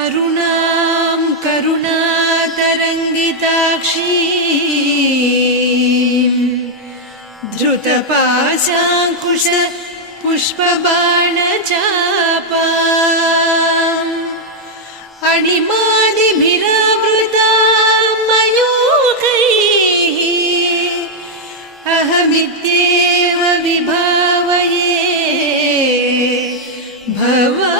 अरुणां करुणातरङ्गिताक्षीं धृतपाशाङ्कुश पुष्पबाणचापाम् अणिमादिभिरावृतां मयूखैः अहमित्येव विभावये भवानी।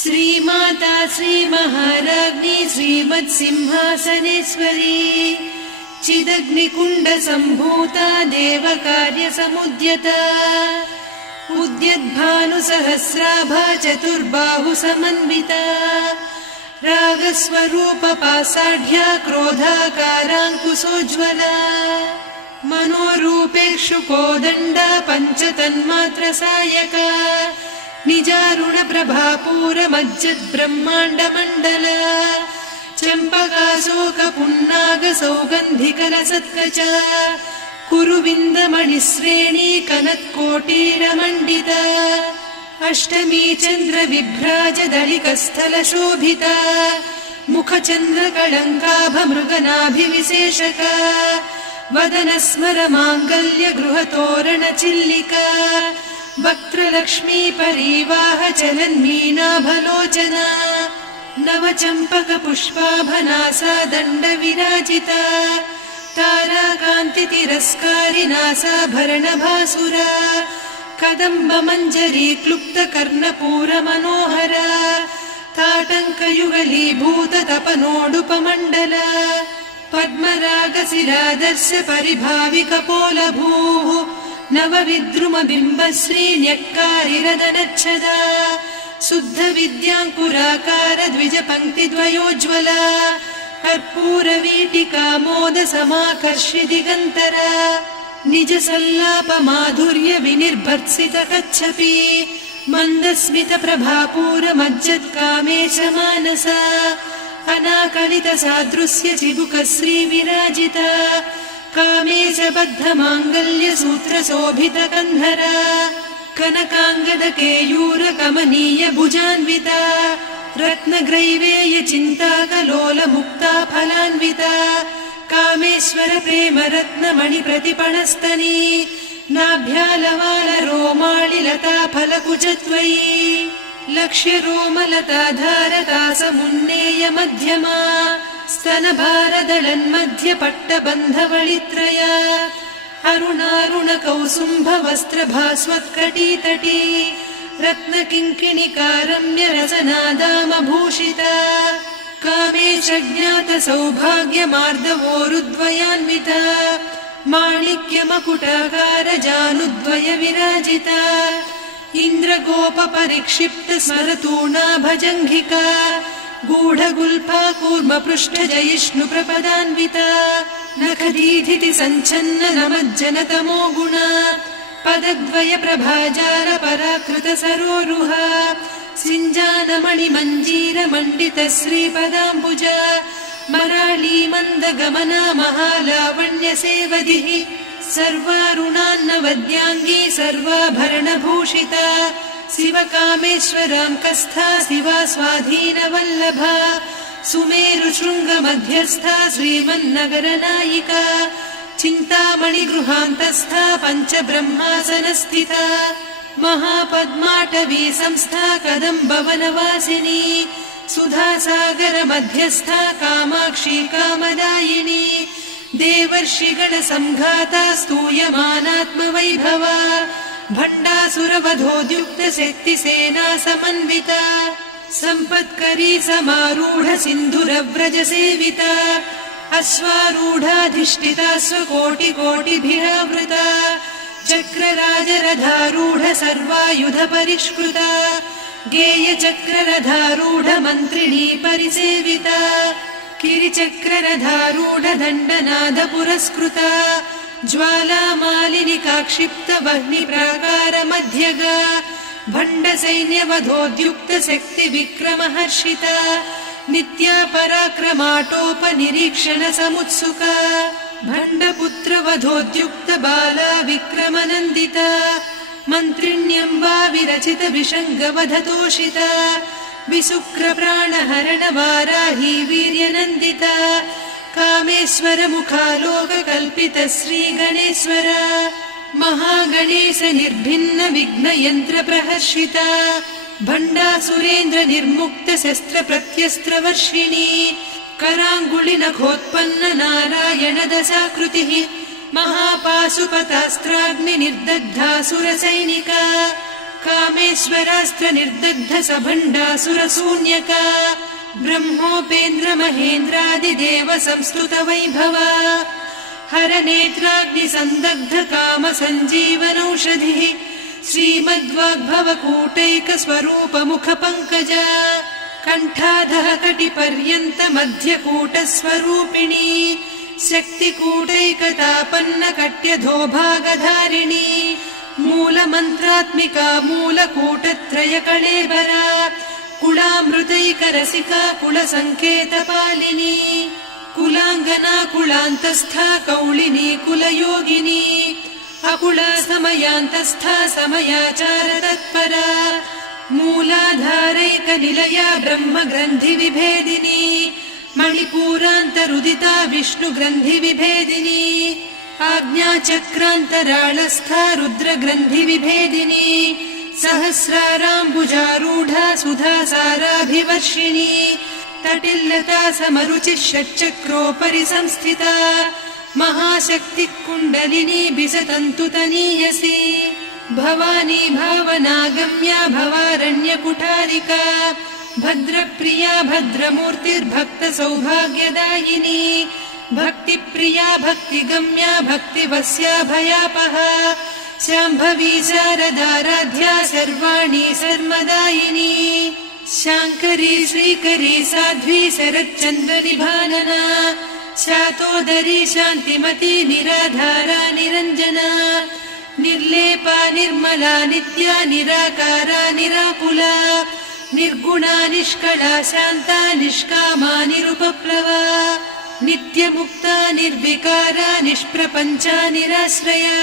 श्रीमाता श्रीमहाराज्ञी श्रीमत्सिंहासनेश्वरी चिदग्निकुण्डसम्भूता देवकार्यसमुद्यता उद्यद्भानुसहस्राभा चतुर्बाहुसमन्विता रागस्वरूपपासाढ्या क्रोधाकाराङ्कुशोज्ज्वला मनोरूपेक्षु कोदण्डा पञ्चतन्मात्रसायका निजारुणप्रभापूरमज्जद्ब्रह्माण्डमण्डला चम्पकाशोकपुन्नागसौगन्धिकलसत्कचा कुरुविन्दमणिश्रेणी कनत्कोटीरमण्डिता अष्टमी चन्द्रविभ्राजदलिकस्थलशोभिता मुखचन्द्रकळङ्काभमृगनाभिविशेषका वदनस्मरमाङ्गल्य गृहतोरणचिल्लिका वक्त्रलक्ष्मी परिवाह चलन्मीनाभलोचना नवचम्पकपुष्पाभनासा दण्डविराजिता ताराकान्तितिरस्कारिनासाभरणभासुरा कदम्बमञ्जरी क्लुप्तकर्णपूरमनोहरा ताटङ्कयुगलीभूततपनोडुपमण्डला पद्मरागशिरादर्श परिभाविकपोलभूः नवविद्रुमबिम्बश्रीन्यक्कारिरदनच्छदा शुद्धविद्याङ्कुराकार द्विजपङ्क्तिद्वयोज्ज्वला कर्पूरवीटिकामोदसमाकर्षि दिगन्तरा निजसल्लापमाधुर्य विनिर्भर्त्सितकच्छपि मन्दस्मितप्रभापूरमज्जत्कामेशमानसा अनाकलितसादृश्य चिबुकश्रीविराजिता कामेशबद्धमाङ्गल्यसूत्रशोभितकन्धरा कनकाङ्गदकेयूरकमनीय भुजान्विता रत्नग्रैवेयचिन्ताकलोलमुक्ता फलान्विता कामेश्वर प्रेमरत्नमणिप्रतिपणस्तनी नाभ्यालवालरोमाळिलता फलकुचत्वयी लक्ष्यरोमलताधारतासमुन्नेय मध्यमा स्तनभारदलन्मध्यपट्टबन्धवळित्रया अरुणारुणकौसुम्भवस्त्रभास्वत्कटीतटी रत्नकिङ्किणिकारम्यरसनादामभूषिता कामेशज्ञातसौभाग्यमार्दवोरुद्वयान्विता माणिक्यमकुटाकारजानुद्वय विराजिता इन्द्रगोपपरिक्षिप्तस्मरतूणाभजङ्घिका गूढगुल्फा कूर्मपृष्ठजयिष्णुप्रपदान्विता नखदीधिति सञ्छन्न नमज्जनतमो गुणा पदद्वय प्रभाजाल पराकृत सरोरुहा सिञ्जानमणिमञ्जीरमण्डित श्रीपदाम्बुजा मराळी मन्दगमना महालावण्य सेवधिः सर्वारुणान्नवद्याङ्गी सर्वाभरणभूषिता शिवकामेश्वराङ्कस्था शिवा स्वाधीनवल्लभा सुमेरुशृङ्गमध्यस्था श्रीमन्नगरनायिका चिन्तामणिगृहान्तस्था पञ्चब्रह्मासनस्थिता महापद्माटवी संस्था कदम्बवनवासिनी सुधासागरमध्यस्था कामाक्षी कामदायिनी देवर्षिगणसङ्घाता स्तूयमानात्मवैभवा भण्डासुरवधोद्युक्तशक्तिसेना समन्विता सम्पत्करी समारूढ सिन्धुरव्रजसेविता अश्वारूढाधिष्ठिता स्वकोटिकोटिभिरावृता चक्रराजरथारूढ सर्वायुध परिष्कृता गेयचक्ररथारूढ मन्त्रिणी परिसेविता किरिचक्ररथारूढ दण्डनाद पुरस्कृता ज्वालामालिनिकाक्षिप्त वह्निप्राकार मध्यगा भण्डसैन्यवधोद्युक्त शक्ति विक्रमहर्षिता नित्या पराक्रमाटोपनिरीक्षण समुत्सुका भण्डपुत्रवधोद्युक्त बाला विक्रमनन्दिता मन्त्रिण्यम्बा विरचित विषङ्गवधतोषिता विशुक्रप्राणहरण वाराही वीर्यनन्दिता कामेश्वर मुखालोककल्पित श्रीगणेश्वर महागणेश निर्भिन्न विघ्नयन्त्र प्रहर्षिता भण्डासुरेन्द्र निर्मुक्त शस्त्र प्रत्यस्त्रवर्षिणी कराङ्गुलि नखोत्पन्न नारायण दशाकृतिः महापाशुपतास्त्राग्नि निर्दग्धासुर सैनिका कामेश्वरास्त्र निर्दग्ध सभण्डासुर शून्यका ब्रह्मोपेन्द्र महेन्द्रादिदेव संस्तुत वैभवा हर नेत्राग्नि संदग्ध काम सञ्जीवनौषधिः श्रीमद्वाग्भव कूटैक स्वरूप मुख पंकजा कण्ठाधः कटिपर्यन्त मध्यकूट स्वरूपिणी शक्तिकूटैकतापन्न कट्यधोभागधारिणी मूलमन्त्रात्मिका मूलकूटत्रय कळेबरा कुलामृतैकरसिका कुलसङ्केतपालिनी कुलाङ्गना कुलान्तस्था कौलिनी कुलयोगिनी अकुला समयान्तस्था समयाचार तत्परा मूलाधारैक निलया ब्रह्म ग्रन्थि विभेदिनी मणिपूरान्तरुदिता विष्णु ग्रन्थि विभेदिनी आज्ञाचक्रान्तराळस्था रुद्र ग्रन्थि विभेदिनी सहस्राराम्बुजारूढा सुधा साराभिवर्षिणी तटिल्लता समरुचिः षट्चक्रोपरि संस्थिता महाशक्ति कुण्डलिनी बिसतन्तु तनीयसी भवानी भावनागम्या भवारण्य कुठारिका भद्रप्रिया भद्रमूर्तिर्भक्त सौभाग्यदायिनी भक्तिप्रिया भक्तिगम्या भक्तिवस्या भयापहा शाम्भवी शारदाराध्या सर्वाणि सर्वदायिनी शाङ्करी श्रीकरी साध्वी शरच्चन्द्रनिभानना शातोदरी शान्तिमती निराधारा निरञ्जना निर्लेपा निर्मला नित्या निराकारा निराकुला निर्गुणा निष्कला शान्ता निष्कामा निरुपप्लवा नित्यमुक्ता निर्विकारा निष्प्रपञ्चा निराश्रया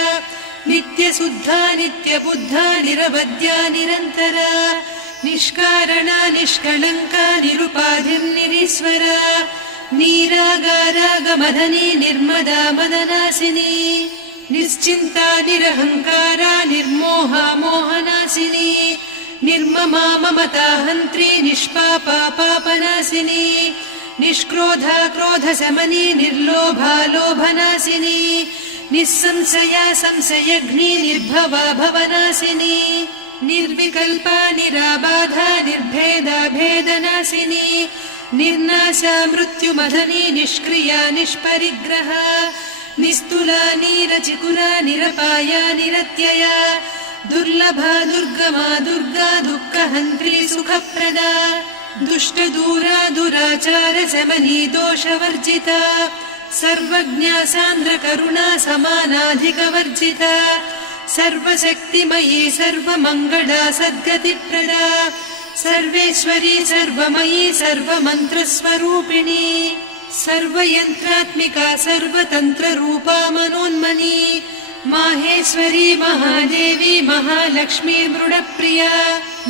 नित्यशुद्धा नित्यबुद्धा निरवद्या निरन्तरा निष्कारणा निष्कलङ्का निरुपाधिर्निरीश्वरा नीरागारागमदनी निर्मदा मदनासिनी निश्चिन्ता निरहङ्कारा निर्मोहा मोहनासिनी निर्ममा ममता हन्त्री निष्पापा पापनासिनी निष्क्रोधा क्रोधशमनी निर्लोभा लोभनासिनी निस्संशया संशयघ्नी निर्भवा भवनासिनी निर्विकल्पा निराबाधा निर्भेदा भेदनासिनी निर्नाशा मृत्युमदनी निष्क्रिया निष्परिग्रहा निस्तुला निरचिकुला निरपाया निरत्यया दुर्लभा दुर्गमा दुर्गा दुःखहन्त्री सुखप्रदा दुष्टदूरा दुराचार शमनी दोषवर्जिता सर्वज्ञा सान्द्र करुणा समानाधिकवर्जिता सर्वशक्तिमयी सर्वमङ्गला सद्गतिप्रदा सर्वेश्वरी सर्वमयी सर्वमन्त्रस्वरूपिणी सर्वयन्त्रात्मिका सर्वतन्त्ररूपा मनोन्मनी माहेश्वरी महादेवी महालक्ष्मी मृडप्रिया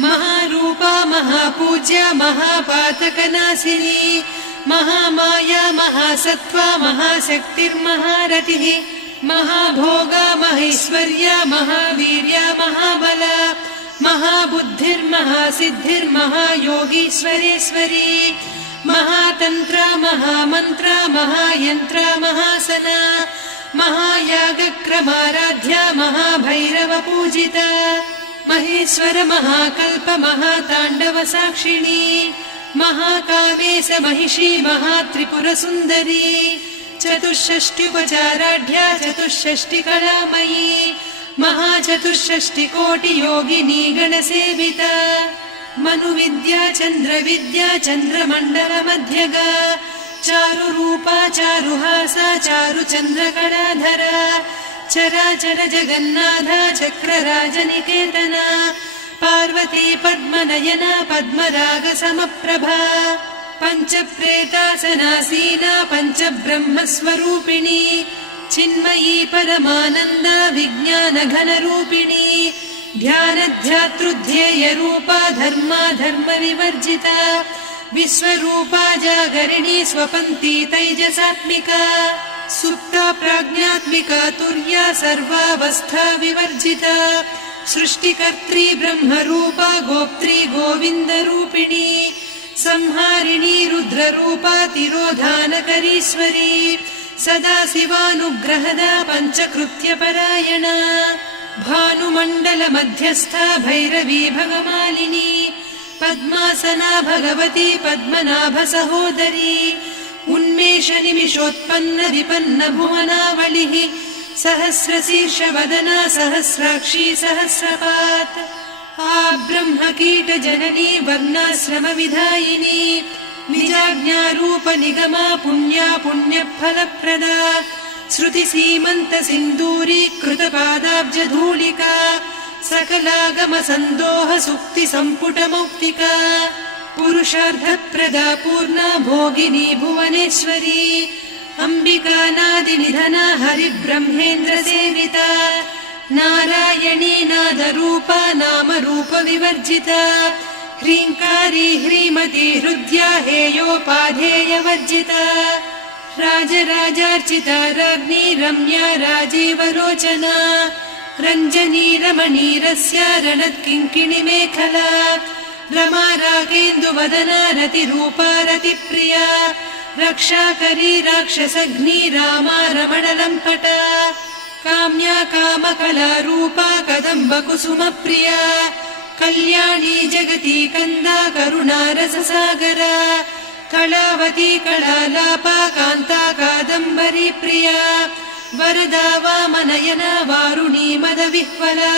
महारूपा महापूज्या महापातकनाशिनी महामाया महासत्त्वा महाशक्तिर्महारतिः महाभोगा महेश्वर्या महावीर्या महाबला महाबुद्धिर्महासिद्धिर्महायोगीश्वरेश्वरी महातन्त्रा महामन्त्रा महायन्त्रा महासना महायागक्रमाराध्या महाभैरवपूजिता महेश्वर महाकल्प महाताण्डव साक्षिणी महाकामेश महिषी महात्रिपुरसुन्दरी चतुष्षष्ट्युपचाराढ्या चतुष्षष्टिकलामयी महाचतुष्षष्टिकोटियोगिनी गणसेविता मनुविद्या चन्द्रविद्या चन्द्रमण्डलमध्यगा चारुरूपा चारुहासा चारुचन्द्रकलाधरा चराचर जगन्नाथा चक्रराजनिकेतना पार्वती पद्मनयना पद्मरागसमप्रभा पञ्चप्रेतासनासीना पञ्चब्रह्मस्वरूपिणी चिन्मयी परमानन्दा विज्ञानघनरूपिणी ध्यानध्यातृध्येयरूपा धर्मा धर्मविवर्जिता विश्वरूपा जागरिणी स्वपन्ती तैजसात्मिका सुप्ता प्राज्ञात्मिका तुर्या सर्वावस्था विवर्जिता सृष्टिकर्त्री ब्रह्मरूपा गोप्त्री गोविन्दरूपिणी संहारिणी रुद्ररूपा तिरोधानकरीश्वरी सदा शिवानुग्रहदा पञ्चकृत्यपरायणा भानुमण्डलमध्यस्था भैरवी भगमालिनी पद्मासना भगवती पद्मनाभसहोदरी उन्मेषनिमिषोत्पन्न विपन्न भुवनावलिः सहस्रशीर्षवदना सहस्राक्षी सहस्रपात् ब्रह्मकीटजननी वर्णाश्रमविधायिनी निजाज्ञारूपनिगमा पुण्या पुण्यफलप्रदा श्रुतिसीमन्तसिन्दूरीकृतपादाब्जधूलिका सकलागमसन्दोह सुक्तिसम्पुटमौक्तिका पुरुषार्थप्रदा पूर्णा भोगिनी भुवनेश्वरी अम्बिकानादिनिधना हरिब्रह्मेन्द्रसेविता नारायणी नादरूपा नामरूपविवर्जिता ह्रीङ्कारी ह्रीमती हृद्या हेयोपाधेयवर्जिता राजराजार्चिता राज्ञी रम्या राजीवलोचना रञ्जनी रमणीरस्य रणत्किङ्किणिमेखला रमा रागेन्दुवदना रतिरूपा रतिप्रिया रक्षाकरी राक्षसघ्नी रामा रमणलम्पटा काम्या कामकलारूपा कदम्बकुसुमप्रिया कल्याणी जगती कन्दा करुणारससागरा कलावती कलालापा कान्ता कादम्बरी प्रिया वरदा वामनयना वारुणी मदविह्वला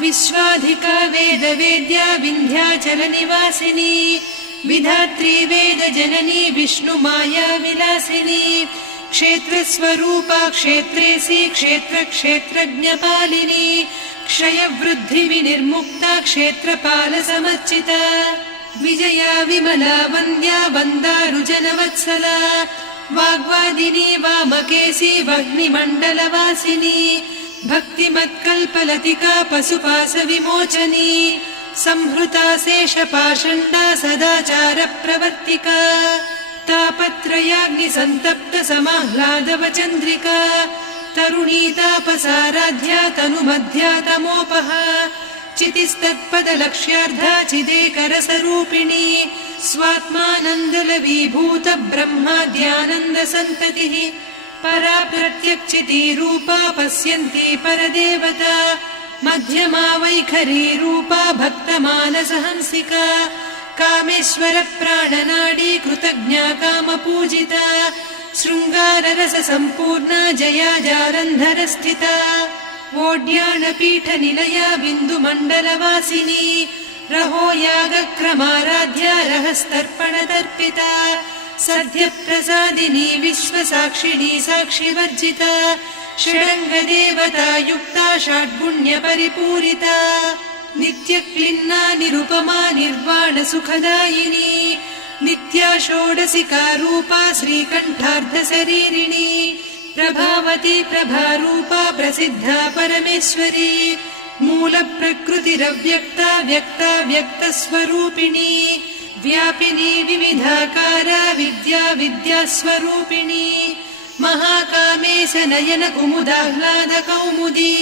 विश्वाधिका वेदवेद्या विन्ध्याचलनिवासिनी विधात्री वेदजननी विष्णुमाया विलासिनी क्षेत्रस्वरूपा क्षेत्रेसी क्षेत्रक्षेत्रज्ञपालिनी क्षयवृद्धिविनिर्मुक्ता क्षेत्रपालसमर्चिता विजया विमला वन्द्या वन्दारुजनवत्सला वाग्वादिनी वामकेशी वह्निमण्डलवासिनी भक्तिमत्कल्पलतिका पशुपाशविमोचनी संहृता शेषपाषण्डा सदाचारप्रवर्तिका तापत्रयाग्निसन्तप्त समाह्लादवचन्द्रिका तरुणी तापसाराध्या तनुमध्या तमोपहा चितिस्तत्पदलक्ष्यार्धा चिदेकरसरूपिणी स्वात्मानन्दलवीभूत ब्रह्माद्यानन्दसन्ततिः परा प्रत्यक्षितीरूपा पश्यन्ती परदेवता मध्यमा वैखरी रूपा भक्तमानसहंसिका कामेश्वर प्राणनाडी कृतज्ञा कामपूजिता शृङ्गाररससम्पूर्णा जया जालन्धरस्थिता वोड्याणपीठनिलया बिन्दुमण्डलवासिनी रहो यागक्रमाराध्या रहस्तर्पणतर्पिता सद्यप्रसादिनी विश्वसाक्षिणी साक्षिवर्जिता षडङ्गदेवता युक्ता षड्गुण्यपरिपूरिता नित्यक्लिन्ना निरुपमा निर्वाणसुखदायिनी नित्या षोडशिका रूपा श्रीकण्ठार्धशरीरिणी प्रभावती प्रभारूपा प्रसिद्धा परमेश्वरी मूलप्रकृतिरव्यक्ता व्यक्ता व्यक्तस्वरूपिणी व्यापिनी विविधाकारा विद्या विद्यास्वरूपिणी महाकामेश नयन कुमुदाह्लाद कौमुदी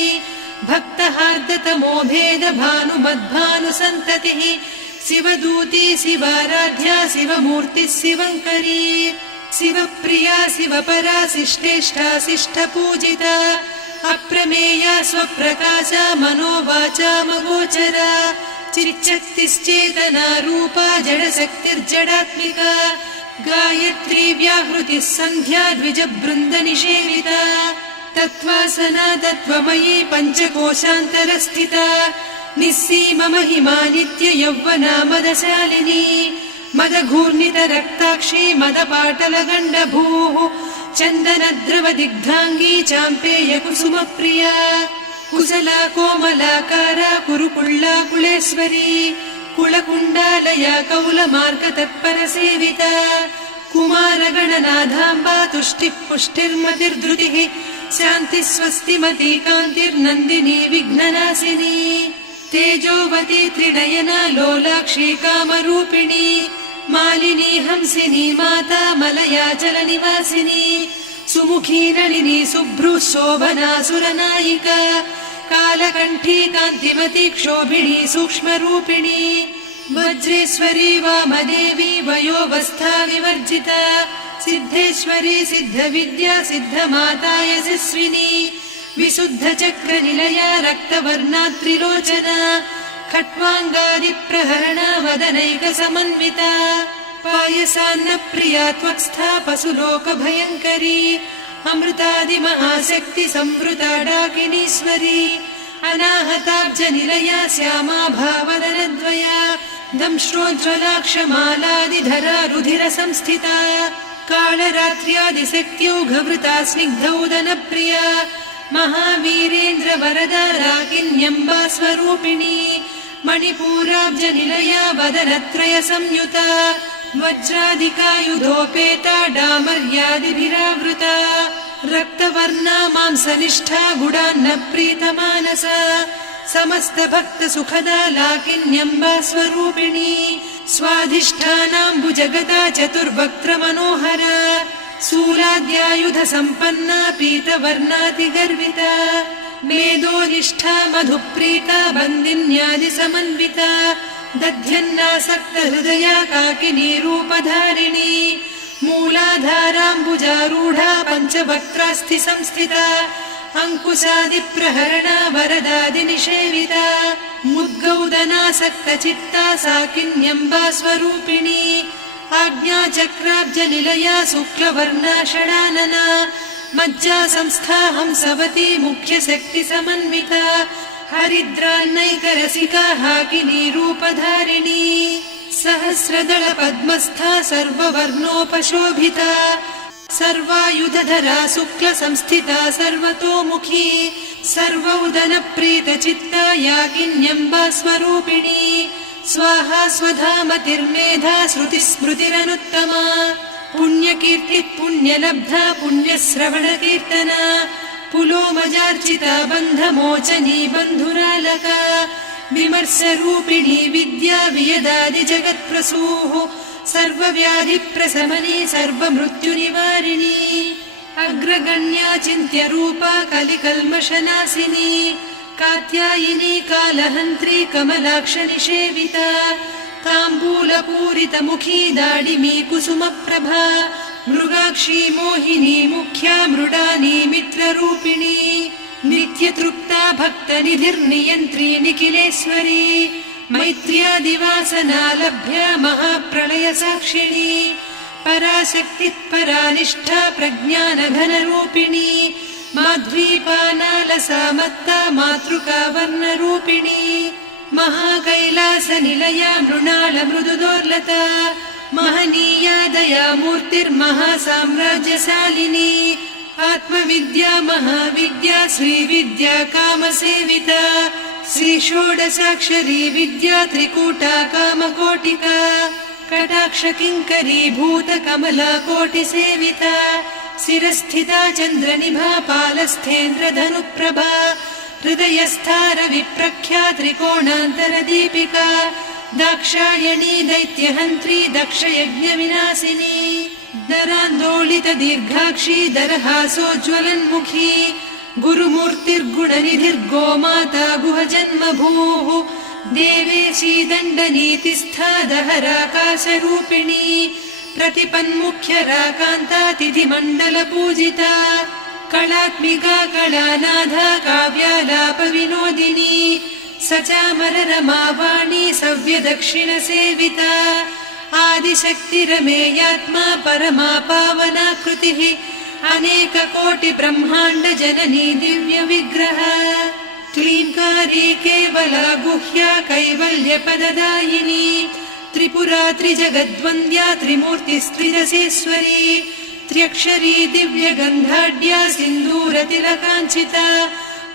भक्तहार्दतमो भेद भानुमद्भानुसन्ततिः शिवदूती शिवाराध्या शिवमूर्तिः शिवङ्करी शिवप्रिया शिवपरा शिष्टेष्टा शिष्टपूजिता अप्रमेया स्वप्रकाशा मनोवाचामगोचरा चिच्चक्तिश्चेतना रूपा जडशक्तिर्जडात्मिका गायत्री व्याहृतिः सन्ध्या द्विजबृन्दनिषेविता तत्त्वासना तत्त्वमयी पञ्चकोशान्तरस्थिता निस्सीममहिमा नित्ययौवना मदशालिनी मदघूर्णितरक्ताक्षी मदपाटलगण्डभूः चन्दनद्रवदिग्धाङ्गी चाम्पेयकुसुमप्रिया कुशला कोमलाकारा कुरुकुल्ला कुलेश्वरी कुलकुण्डालया कौलमार्ग तत्परसेविता कुमारगणनाथाम्बा तुष्टिः पुष्टिर्मतिर्धृतिः शान्तिः स्वस्तिमती कान्तिर्नन्दिनी विघ्ननाशिनी तेजोवती त्रिनयना लोलाक्षी कामरूपिणी मालिनी हंसिनी माता मलयाचलनिवासिनी सुमुखी नलिनी शुभ्रुः शोभना सुरनायिका कालकण्ठी कान्तिमती क्षोभिणी सूक्ष्मरूपिणी वज्रेश्वरी वामदेवी वयोवस्था विवर्जिता सिद्धेश्वरी सिद्धविद्या सिद्धमाता यशस्विनी विशुद्धचक्रनिलया रक्तवर्णा त्रिलोचना खट्वाङ्गादिप्रहरणा वदनैकसमन्विता पायसान्नप्रिया त्वक्स्था पशुलोकभयङ्करी अमृतादिमहाशक्ति संवृता डाकिनीश्वरी अनाहताब्जनिलया श्यामा भावदनद्वया दंश्रोज्ज्वलाक्षमालादिधरा रुधिरसंस्थिता कालरात्र्यादिशक्त्यौघवृता स्निग्धौदनप्रिया महावीरेन्द्रवरदा राकिन्यम्बा स्वरूपिणी मणिपूराब्जनिलया वदनत्रयसंयुता वज्राधिकायुधोपेता डामर्यादिभिरावृता रक्तवर्णा मांसनिष्ठा गुडान्नप्रीतमानसा समस्तभक्तसुखदा लाकिन्यम्बा स्वरूपिणी स्वाधिष्ठानाम्बुजगदा चतुर्वक्त्रमनोहरा शूलाद्यायुधसम्पन्ना पीतवर्णातिगर्विता मेदोनिष्ठा मधुप्रीता बन्दिन्यादिसमन्विता दध्यन्नासक्तहृदया काकिनी रूपधारिणी मूलाधाराम्बुजारूढा पञ्चवक्त्रास्थि संस्थिता अङ्कुशादिप्रहरणा वरदादिनिषेविता मुद्गौदनासक्तचित्ता साकिन्यम्बा स्वरूपिणी आज्ञाचक्राब्जनिलया शुक्लवर्णा षडानना मज्जा संस्था हंसवती मुख्यशक्तिसमन्विता हरिद्रान्नैकरसिका हाकिनी रूपधारिणी सहस्रदलपद्मस्था सर्ववर्णोपशोभिता सर्वायुधधरा शुक्लसंस्थिता सर्वतोमुखी सर्वौदनप्रीतचित्ता याकिन्यम्बा स्वरूपिणी स्वाहा स्वधामतिर्मेधा श्रुतिस्मृतिरनुत्तमा पुण्यकीर्तिः पुण्यलब्धा पुण्यश्रवणकीर्तना पुलोमजार्चिता बन्धमोचनी बन्धुरालका विमर्शरूपिणी विद्या वियदादिजगत्प्रसूः सर्वव्याधिप्रशमनी सर्वमृत्युनिवारिणी अग्रगण्या चिन्त्यरूपा कलिकल्मषनाशिनी कात्यायिनी कालहन्त्री कमलाक्षनिषेविता ताम्बूलपूरितमुखी दाडिमी कुसुमप्रभा मृगाक्षी मोहिनी मुख्या मृडानी मित्ररूपिणी नित्यतृप्ता भक्तनिधिर्नियन्त्री निखिलेश्वरी मैत्र्यादिवासना लभ्या महाप्रलयसाक्षिणी पराशक्तिः परानिष्ठा प्रज्ञानघनरूपिणी माध्वीपानालसा मत्ता मातृका वर्णरूपिणी महाकैलासनिलया मृणालमृदुदोर्लता महनीया दयामूर्तिर्महासाम्राज्यशालिनी आत्मविद्या महाविद्या श्रीविद्या कामसेविता श्रीषोडशाक्षरी विद्या त्रिकूटा कामकोटिका कटाक्षकिङ्करी भूतकमला कोटिसेविता शिरस्थिता चन्द्रनिभा पालस्थेन्द्रधनुप्रभा हृदयस्था रविप्रख्या त्रिकोणान्तरदीपिका दाक्षायणी दैत्यहन्त्री दक्षयज्ञविनाशिनी दरान्दोलितदीर्घाक्षी दरहासोज्ज्वलन्मुखी गुरुमूर्तिर्गुणनिधिर्गोमाता गुहजन्मभूः देवेशी दण्डनीतिस्था दहराकाशरूपिणी प्रतिपन्मुख्यराकान्ता तिथिमण्डलपूजिता कलात्मिका कलानाथा काव्यालापविनोदिनी सचामररमावाणी सव्यदक्षिणसेविता आदिशक्तिरमेयात्मा परमा पावनाकृतिः अनेककोटिब्रह्माण्डजननी दिव्यविग्रह क्लीङ्कारी केवला गुह्या कैवल्यपददायिनी त्रिपुरा त्रिजगद्वन्द्या त्रिमूर्तिस्त्रिदशेश्वरी त्र्यक्षरी दिव्यगन्धाढ्या सिन्दूरतिलकाञ्चिता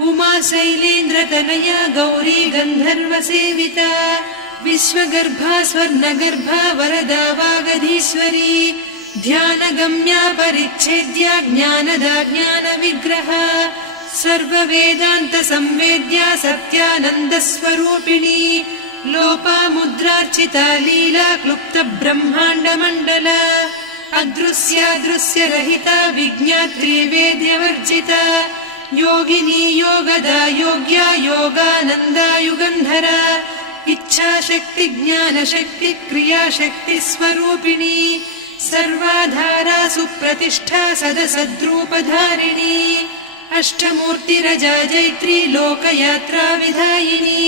उमा शैलेन्द्रतनया गौरी गन्धर्वसेविता विश्वगर्भा स्वर्णगर्भा वरदा वागधीश्वरी ध्यानगम्या परिच्छेद्या ज्ञानदा ज्ञानविग्रहा सर्ववेदान्तसंवेद्या सत्यानन्दस्वरूपिणी लोपामुद्रार्चिता लीला क्लुप्तब्रह्माण्डमण्डला अदृश्यादृश्यरहिता विज्ञात्री वेद्यवर्जिता योगिनी योगदा योग्या योगानन्दा युगन्धरा इच्छाशक्ति ज्ञानशक्ति क्रियाशक्ति स्वरूपिणी सर्वाधारा सुप्रतिष्ठा सदसद्रूपधारिणी अष्टमूर्तिरजा जैत्री लोकयात्रा विधायिनी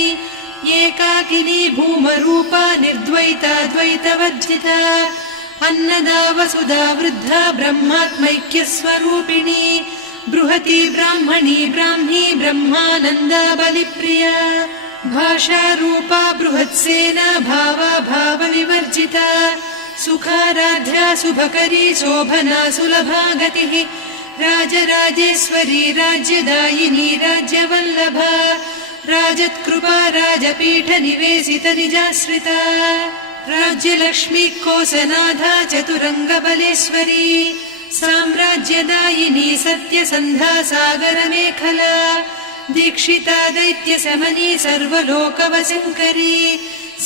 एकाकिनी भूमरूपा निर्द्वैता द्वैतवर्जिता अन्नदा वसुधा वृद्धा ब्रह्मात्मैक्यस्वरूपिणी बृहती ब्राह्मणी ब्राह्मी ब्रह्मानन्दा बलिप्रिया भाषारूपा बृहत्सेना भावा भावविवर्जिता सुखाराध्या शुभकरी शोभना सुलभा गतिः राजराजेश्वरी राज्यदायिनी राज्यवल्लभा राजत्कृपा राजपीठ निवेशित निजाश्रिता राज्यलक्ष्मी कोसनाधा चतुरङ्गबलेश्वरी साम्राज्यदायिनी सत्यसन्धा सागरमेखला दीक्षिता दैत्यशमनी सर्वलोकवशङ्करी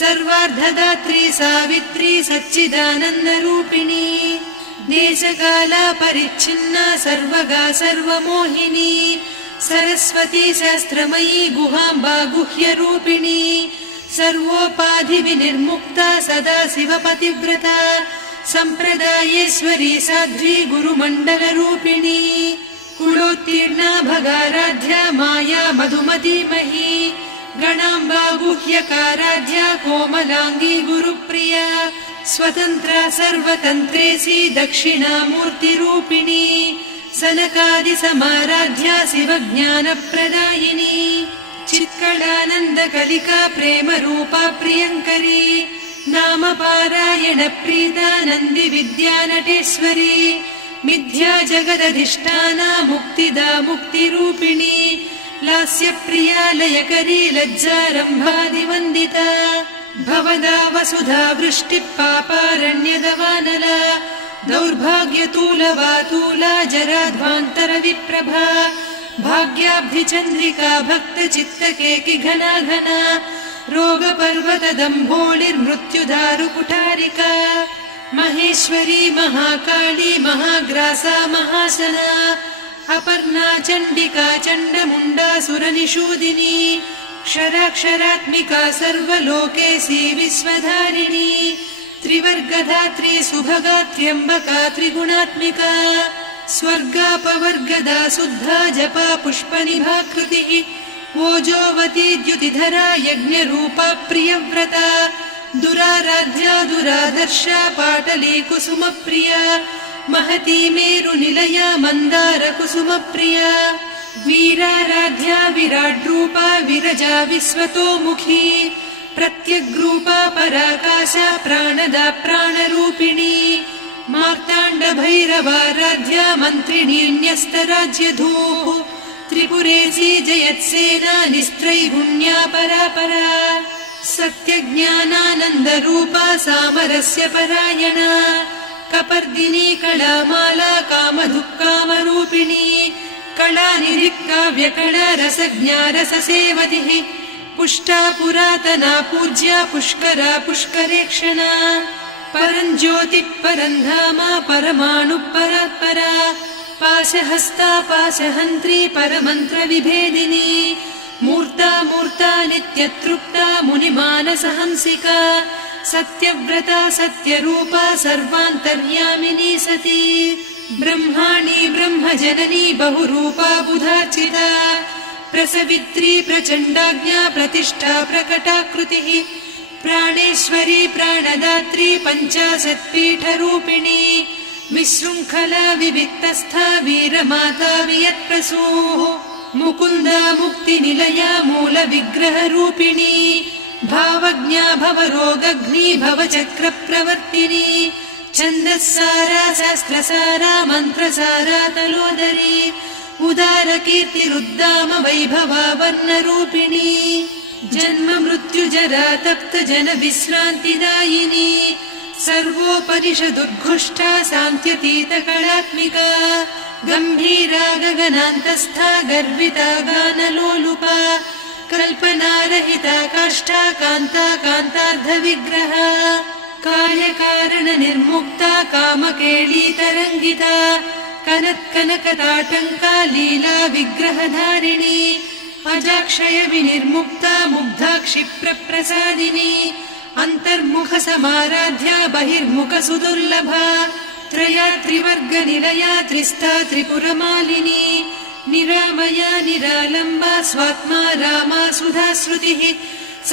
सर्वार्धदात्री सावित्री सच्चिदानन्दरूपिणी देशकाला परिच्छिन्ना सर्वगा सर्वमोहिनी सरस्वती शास्त्रमयी गुहाम्बा गुह्यरूपिणी सर्वोपाधिविनिर्मुक्ता सदा शिवपतिव्रता सम्प्रदायेश्वरी साध्वी गुरुमण्डलरूपिणी कुलोत्तीर्णा भगाराध्या माया मधुमतीमही गणाम्बा गुह्यकाराध्या कोमलाङ्गी गुरुप्रिया स्वतन्त्रा सर्वतन्त्रेसी दक्षिणामूर्तिरूपिणी सनकादिसमाराध्या शिवज्ञानप्रदायिनी चित्कलानन्दकलिका प्रेमरूपा प्रियङ्करी नामपारायण प्रीता नन्दिविद्या नटेश्वरी मिथ्या जगदधिष्ठाना मुक्तिदा मुक्तिरूपिणी लास्यप्रिया लयकरी लज्जारम्भादिवन्दिता भवदा वसुधा वृष्टिः पापारण्यदवानला दौर्भाग्यतूलवातूला जराध्वान्तरविप्रभा भाग्याब्धिचन्द्रिका भक्तचित्तकेकि घना घना रोगपर्वतदम्भोळिर्मृत्युदारुकुठारिका महेश्वरी महाकाली महाग्रासा महाशना अपर्णा चण्डिका चण्डमुण्डा सुरनिषूदिनी क्षराक्षरात्मिका सर्वलोकेशी विश्वधारिणी त्रिवर्गधात्री सुभगा त्र्यम्बका त्रिगुणात्मिका स्वर्गापवर्गदा शुद्धा जपा पुष्पनिभाकृतिः ओजोवती द्युतिधरा यज्ञरूपा प्रियव्रता दुराराध्या दुरादर्शा पाटली कुसुमप्रिया महती मेरुनिलया मन्दार कुसुमप्रिया वीराराध्या विराड्रूपा विरजा विश्वतोमुखी प्रत्यग्रूपा पराकाशा प्राणदा प्राणरूपिणी मार्ताण्ड भैरवाराध्या मन्त्रिणी न्यस्तराज्यधूः त्रिपुरेशी जयत्सेना निस्त्रैगुण्या परापरा सत्यज्ञानानन्दरूपा सामरस्य परायणा कपर्दिनी कलामाला कामधुक्कामरूपिणी कलानिधिकाव्यकला रसज्ञा रससेवतिः पुष्टा पुरातना पूज्या पुष्करा पुष्करेक्षणा परञ्ज्योतिः परन्धामा परमाणुः परात्परा पाशहस्ता पाशहन्त्री परमन्त्रविभेदिनी मूर्ता मूर्ता नित्यतृप्ता मुनिमानसहंसिका सत्यव्रता सत्यरूपा सर्वान्तर्यामिनी सती ब्रह्माणी ब्रह्मजननी बहुरूपा बुधार्चिता प्रसवित्री प्रचण्डाज्ञा प्रतिष्ठा प्रकटाकृतिः प्राणेश्वरी प्राणदात्री पञ्चाशत्पीठरूपिणी विशृङ्खला विविक्तस्था वीरमाता वियत्प्रसूः मुकुन्दा मुक्तिनिलया मूलविग्रहरूपिणी भावज्ञा भवरोगघ्नी भवचक्रप्रवर्तिनी छन्दस्सारा शास्त्रसारा मन्त्रसारा तलोदरी उदारकीर्तिरुद्दाम वैभवावर्णरूपिणी जन्म मृत्युजरा तप्त जन विश्रान्तिदायिनी सर्वोपनिषदुर्घुष्टा सान्त्यतीतकलात्मिका गम्भीरा गगनान्तस्था गर्विता गानलोलुपा कल्पनारहिता काष्ठा कान्ता कान्तार्धविग्रहा कार्यकारण निर्मुक्ता कामकेळीतरङ्गिता कनत्कनकताटङ्का लीला विग्रहधारिणी अजाक्षय विनिर्मुक्ता मुग्धा क्षिप्रप्रसादिनी अन्तर्मुख समाराध्या बहिर्मुख सुदुर्लभा त्रया त्रिवर्गनिलया त्रिस्था त्रिपुरमालिनी निरामया निरालम्बा स्वात्मा रामा सुधा श्रुतिः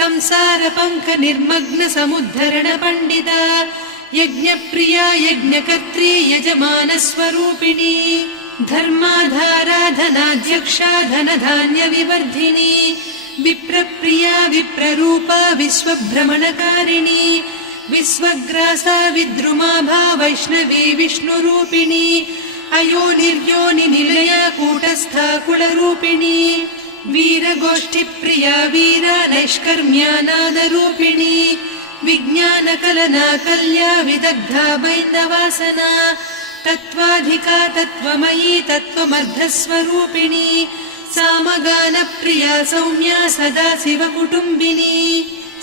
संसार पङ्क निर्मग्न समुद्धरण पण्डिता यज्ञप्रिया यज्ञकर्त्री यजमानस्वरूपिणी धर्माधाराधनाध्यक्षा धनधान्य विवर्धिनी विप्रप्रिया विप्ररूपा विश्वभ्रमणकारिणी विश्वग्रासा विद्रुमाभा वैष्णवी विष्णुरूपिणी अयोनिर्योनि निलया कूटस्था कुलरूपिणी वीरगोष्ठिप्रिया वीरा नैष्कर्म्यानादरूपिणी विज्ञानकलना कल्या विदग्धा बैन्दवासना तत्त्वाधिका तत्त्वमयी तत्त्वमर्धस्वरूपिणी सामगानप्रिया सौम्या सदा शिवकुटुम्बिनी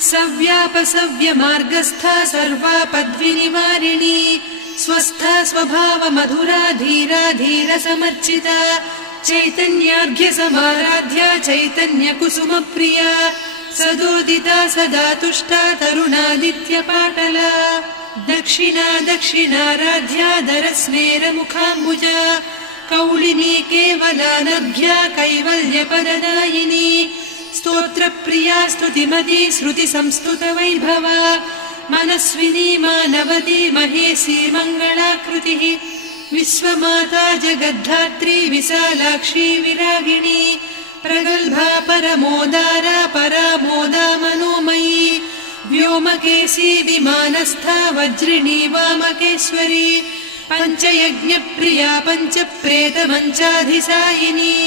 सव्यापसव्यमार्गस्था सर्वापद्विनिवारिणी स्वस्था स्वभावमधुरा धीरा धीरसमर्चिता चैतन्यार्घ्य समाराध्या चैतन्यकुसुमप्रिया सदोदिता सदा तुष्टा तरुणादित्यपाटला दक्षिणा दक्षिणाराध्या दरस्मेरमुखाम्बुजा कौलिनी केवलानर्घ्या कैवल्यपददायिनी स्तोत्रप्रिया स्तुतिमती श्रुतिसंस्तुतवैभवा मनस्विनी मानवती महेशी मङ्गलाकृतिः विश्वमाता जगद्धात्री विशालाक्षी विरागिणी प्रगल्भा परमोदारा परामोदा मनोमयी व्योमकेशी विमानस्था वज्रिणी वामकेश्वरी पञ्चयज्ञप्रिया पञ्चप्रेतमञ्चाधिसायिनी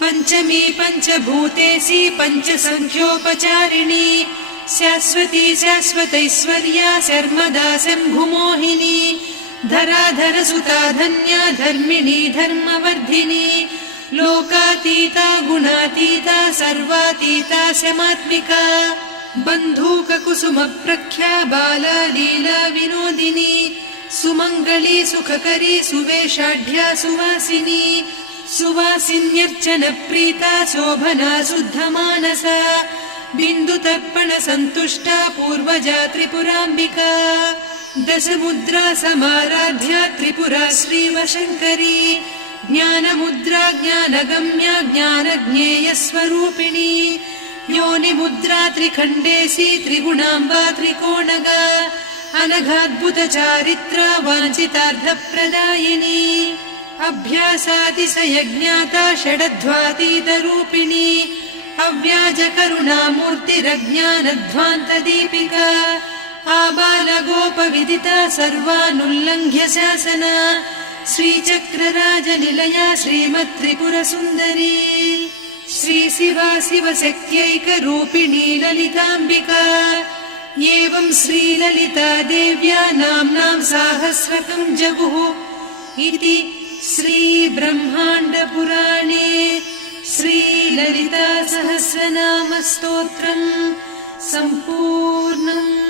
पञ्चमी पञ्चभूतेशी पञ्चसङ्ख्योपचारिणी शाश्वती शाश्वतैश्वर्या शर्मदा शम्भुमोहिनी धराधरसुता धन्या धर्मिणी धर्मवर्धिनी लोकातीता गुणातीता सर्वातीता शमात्मिका बन्धूककुसुमप्रख्या बाला लीला विनोदिनी सुमङ्गली सुखकरी सुवेशाढ्या सुवासिनी सुवासिन्यर्चनप्रीता शोभना शुद्धमानसा बिन्दुतर्पण सन्तुष्टा पूर्वजा त्रिपुराम्बिका दशमुद्रा समाराध्या त्रिपुरा श्रीवशङ्करी ज्ञानमुद्रा ज्ञानगम्या ज्ञानज्ञेयस्वरूपिणी योनिमुद्रा त्रिखण्डेशी त्रिगुणाम्बा त्रिकोणगा अनघाद्भुतचारित्रा वाञ्छितार्थप्रदायिनी अभ्यासातिशयज्ञाता षडध्वातीतरूपिणी अव्याजकरुणामूर्तिरज्ञानध्वान्तदीपिका आबालगोपविदिता सर्वानुल्लङ्घ्य शासना श्रीचक्रराजनिलया श्रीमत्त्रिपुरसुन्दरी श्रीशिवा शिवशक्त्यैकरूपिणी ललिताम्बिका एवं श्रीललिता देव्या नाम्नां साहस्रकं जगुः इति श्रीब्रह्माण्डपुराणे श्रीललिता सहस्रनामस्तोत्रम् सम्पूर्णम्।